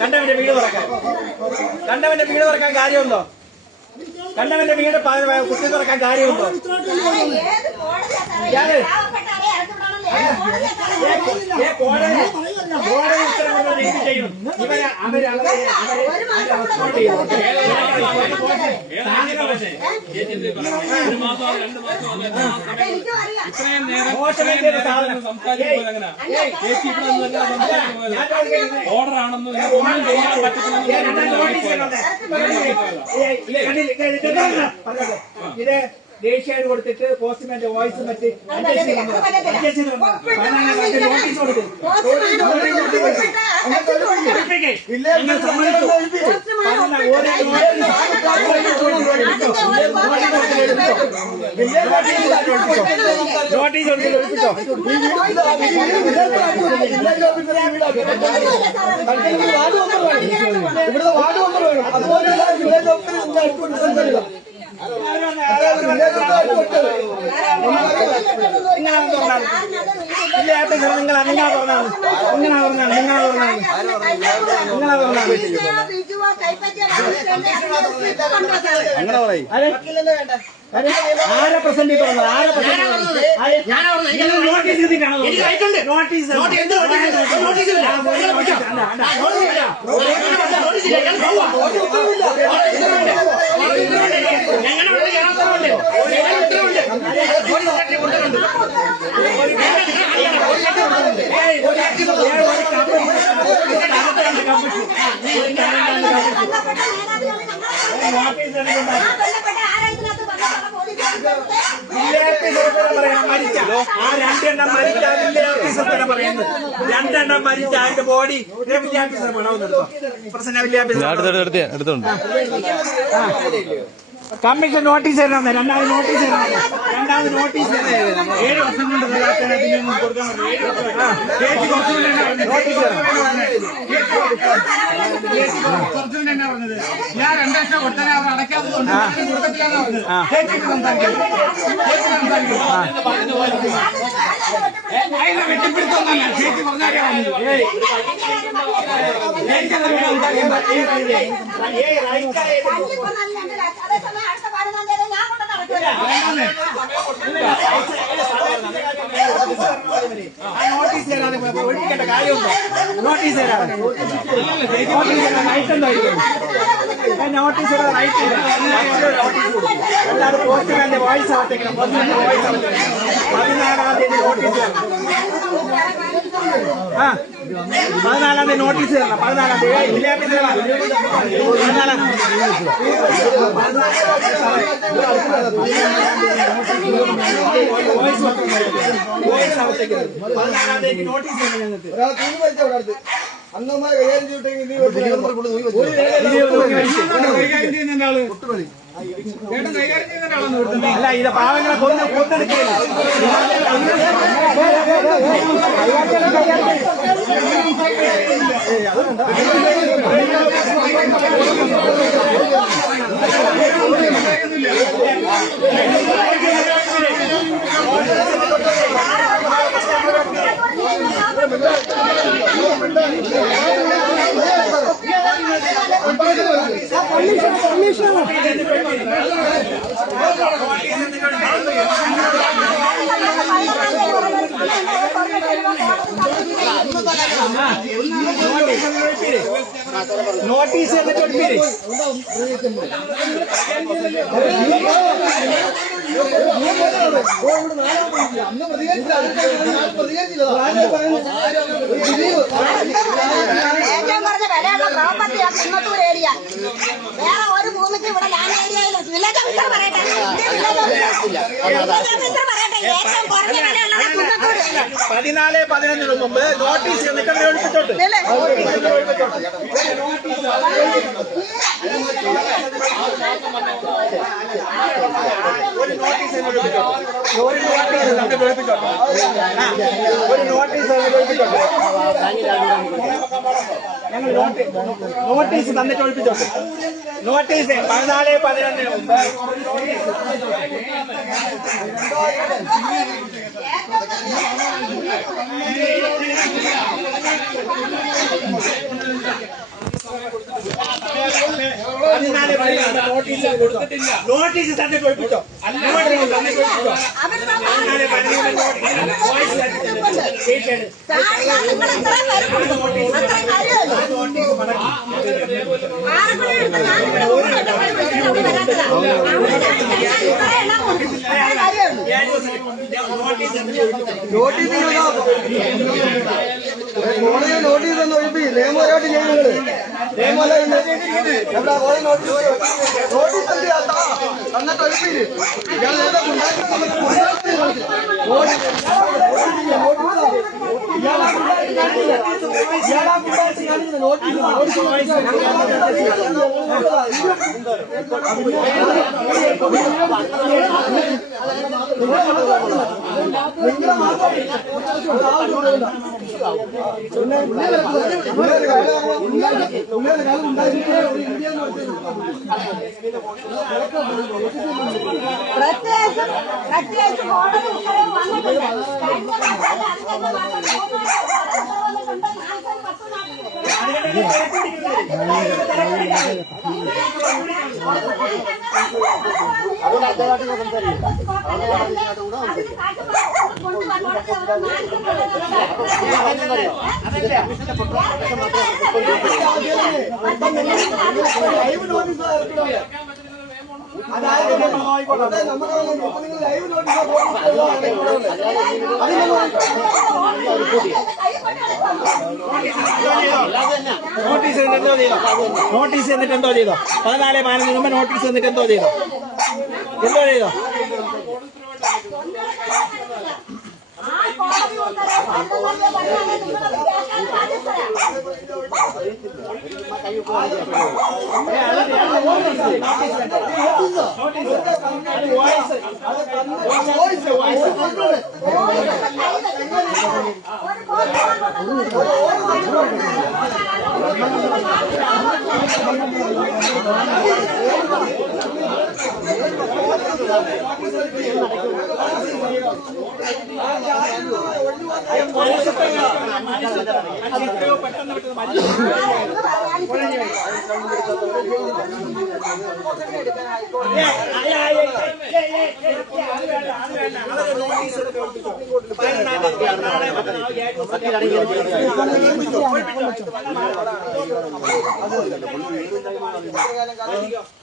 കണ്ടവന്റെ വീട് തുറക്കാൻ കാര്യമുണ്ടോ? കണ്ടവന്റെ വീട് കുട്ടി തുറക്കാൻ കാര്യമുണ്ടോ? ഓർഡറാണെന്ന് ഇത് ദേശീയ കൊടുത്തിട്ട് പോസ്റ്റ്മാന്റെ വോയിസ് മറ്റ് നോട്ടീസ് കൊടുത്തു. ഇവിടുത്തെ വാർഡ് മെമ്പർ വേണം. അതുപോലെ വില്ലേജ് ഓഫീസർ ആരെ പ്രസന്റ് ചെയ്തു? നോട്ടീസ് രണ്ടെണ്ണം മരിച്ച അതിന്റെ ബോഡി വില്ലേജ് പണവുന്നുണ്ടോ? പ്രസന്ന വില്ലേജ് എടുത്തുണ്ട്. കമ്മീഷൻ നോട്ടീസ് തരണം. രണ്ടാമത് നോട്ടീസ് 7 വർഷം കൊണ്ട് ഞാൻ 2 ലക്ഷം കൊടുത്തന്നെ അവർ അടയ്ക്കാത്തതുകൊണ്ട് വെട്ടിപ്പിടുത്തൊന്നല്ല ചേച്ചി പറഞ്ഞാൽ നോട്ടീസ് തരാതെ ഒഴിക്കേണ്ട കാര്യമുണ്ടോ? നോട്ടീസ് തരാതെ നോട്ടീസ് റൈറ്റ് എല്ലാവരും പോസ്റ്റ്മാന്റെ വോയിസ് ആവത്തേക്കണം. 16-ാം തീയതി നോട്ടീസ് ആ 14-ാം തീയതി നോട്ടീസ് തരണം. 14-ാം തീയതി വിദ്യാഭ്യാസ നോട്ടീസ് ഞങ്ങൾക്ക് ഒരാൾ തൂങ്ങി മരിച്ച അവിടെ അടുത്ത് അന്നമാരെ കൈകാര്യം ചെയ്തിട്ടെങ്കിൽ കൈകാര്യം ചെയ്യുന്ന ആള് ചേട്ടൻ കൈകാര്യം ചെയ്യുന്ന ആളാണ്. അല്ല ഇത് പാവങ്ങളെ കൊന്നെടുക്കുകയില്ല. നോട്ടീസ് എന്നിട്ട് ഒളിപ്പിര്. അന്ന് പ്രതികരിച്ചില്ല. ഏറ്റവും കുറഞ്ഞ വിലയുള്ള പ്രോപ്പർട്ടിയാണ് കുന്നത്തൂർ ഏരിയ. വേറെ ഒരു ഭൂമിക്ക് ഇവിടെ ലാൻഡ് ഏരിയയിൽ വില്ലേജ് ഓഫീസർ പറയട്ടെ, ഏറ്റവും കുറഞ്ഞ വിലയുള്ളത് കുന്നത്തൂർ. 14-11 മുമ്പ് നോട്ടീസ് എന്നിട്ട് അവരെ ഒളിപ്പിച്ചോട്ട്. ഞങ്ങൾ നോട്ടീസ് തന്നിട്ട് ഒളിപ്പിച്ചോട്ട്. നോട്ടീസ് 14-11 മുമ്പ് നോട്ടീസ് തന്നിട്ട് ഒളിപ്പിച്ചോ. കോളേജിൽ നോട്ടീസ് ഒന്ന് ഒഴിപ്പിക്കും. നിയമപരമായിട്ട് ചെയ്യുന്നത് നോട്ടീസ് എന്നിട്ട് ഒഴിപ്പിക്കും. പ്രത്യേകിച്ച് കോടതി ഉത്തരവ് വന്നിട്ടുണ്ട്. നോട്ടീസ് എന്നിട്ട് എന്തോ ചെയ്തോ? നോട്ടീസ് എന്നിട്ട് എന്തോ ചെയ്തോ? 14-15 മുമ്പ് നോട്ടീസ് എന്നിട്ട് എന്തോ ചെയ്തോ? എന്തോ ചെയ്തോ?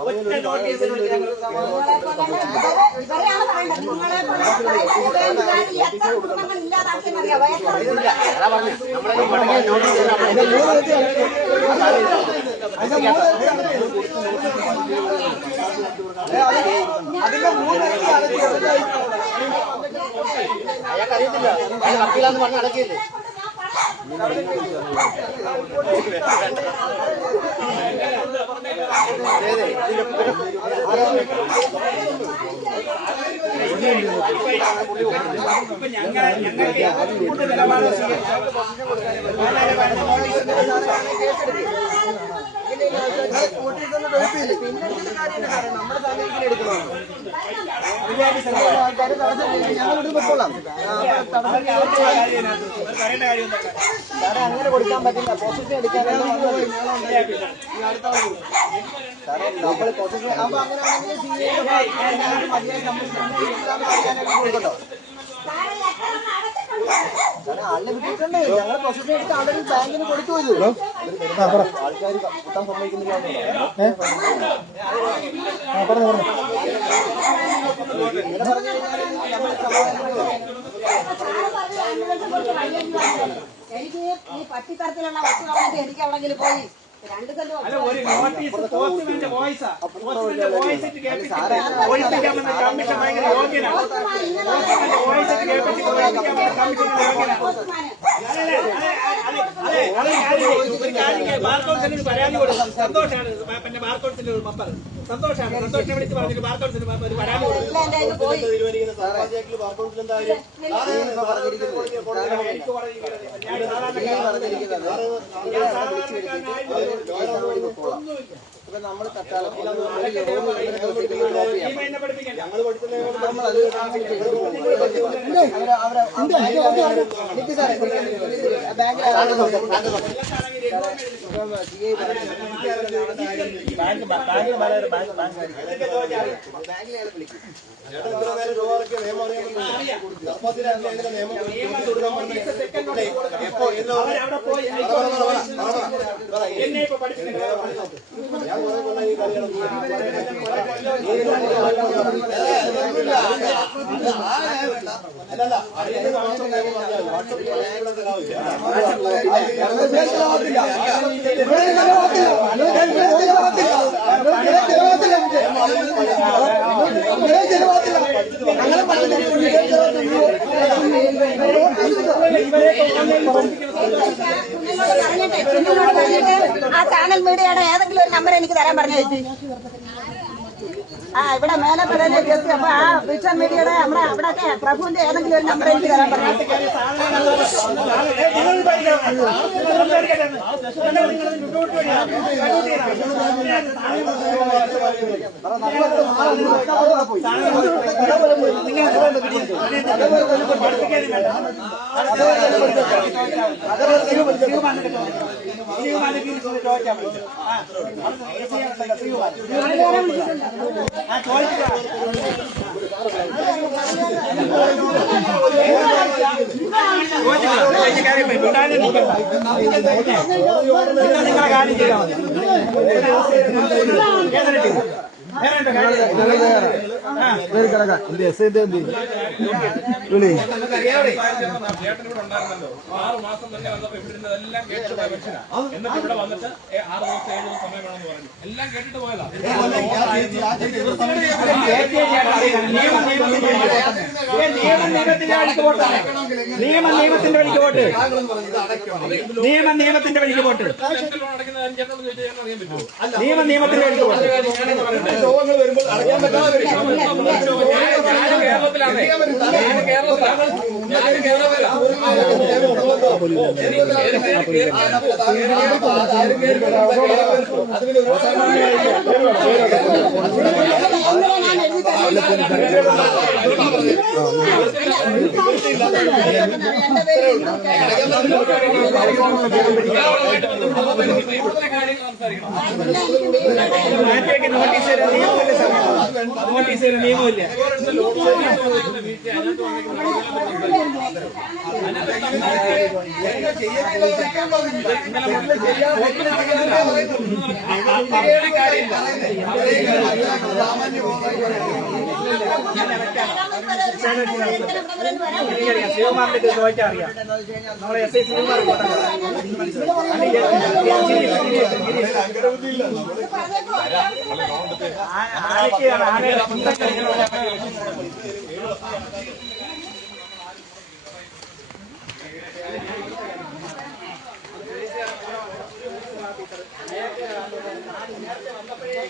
ഒറ്റ നോട്ടീസ് ഇവരെയാണ് പറയേണ്ടത്. നിങ്ങളെ പോലെ എത്ര കുടുംബങ്ങൾ ഇല്ലാതാക്കിയെന്നറിയാം. അതിന്റെ 3 അയാൾക്കറിയത്തില്ല, അയാൾ വക്കീലാന്ന് പറഞ്ഞ് അടക്കിയില്ലേ? അങ്ങനെ കൊടുക്കാൻ പറ്റില്ല. പൊസിഷൻ എടുക്കാനാണ് നമ്മൾ പൊസിഷൻ അപ്പൊ അങ്ങനെയാണെങ്കിൽ കൊടുക്കണ്ടോ? ആളിനെ വിട്ടിട്ടുണ്ട്. ഞങ്ങൾ പൊസിഷൻ എടുത്ത് അവിടെ ബാങ്കിന് കൊടുത്തു വരൂ. ആൾക്കാർ കുത്താൻ സമ്മതിക്കുന്നില്ല. എനിക്ക് ഈ പട്ടിത്തരത്തിലുള്ള വസ്തുക്കളൊക്കെ എനിക്ക് എവിടെങ്കിലും പോയി 2 കല്ലോ ഒരു നോട്ടീസ് പോസ്റ്റ്മാന്റെ വോയിസാ. പോസ്റ്റ്മാന്റെ വോയിസ് ഇട്ട് കേൾപ്പിച്ചിട്ട് ഒഴിപ്പിക്കാമെന്ന കമ്മീഷൻ ഭയങ്കര യോഗ്യനാണ്. പോസ്റ്റ്മാന്റെ വോയിസ് ഇട്ട് കേൾപ്പിച്ചിട്ട് ഒഴിപ്പിക്കാമെന്ന കമ്മീഷൻ യോഗ്യനാണ്. ഒരു കാര്യം ബാർക്കോൺസിന് പരാതി കൊടുക്കും. സന്തോഷാണ്. പിന്നെ ബാർക്കോൺസിന്റെ ഒരു മെമ്പർ സന്തോഷാണ്. സന്തോഷിനെ വിളിച്ച് പറഞ്ഞിട്ട് ബാർക്കോൺസിന് ഒരു പരാതി കൊടുക്കും. ഇപ്പൊ നമ്മള് തട്ടാളം എന്നെ ഇപ്പൊ പഠിപ്പിക്കുന്നത് ആ ചാനൽ മീഡിയയുടെ ഏതെങ്കിലും ഒരു നമ്പർ എനിക്ക് തരാൻ പറഞ്ഞു ചേച്ചി. ഇവിടെ മേലെ പറയുന്ന ഗസ്റ്റ് അപ്പൊ ആ വിഷൻ മീഡിയയുടെ നമ്മുടെ അവിടെയൊക്കെ പ്രഭുവിന്റെ ഏതെങ്കിലും ഒരു നമ്പർ എനിക്ക് തരാൻ പറഞ്ഞു. നിങ്ങളെ കാര്യം ചെയ്താൽ നിയമത്തിന്റെ വഴിക്ക് പോട്ട് നിയമത്തിന്റെ വഴിക്ക് പോട്ട് നിയമത്തിന്റെ വഴിക്ക് പോട്ട് രോഗങ്ങൾ വരുമ്പോൾ അടയ്ക്കാൻ പറ്റാതെ നോട്ടീസ് നിയമമില്ല. എനിക്കറിയാം ശിവകുമാറിന്റെ ഇത് ചോദിച്ചാൽ അറിയാം. നമ്മളെ എസ് ഐ ശിവകുമാർ ആനയ്ക്കാണ് ആനയുടെ നേരത്തെ വന്നപ്പോഴേ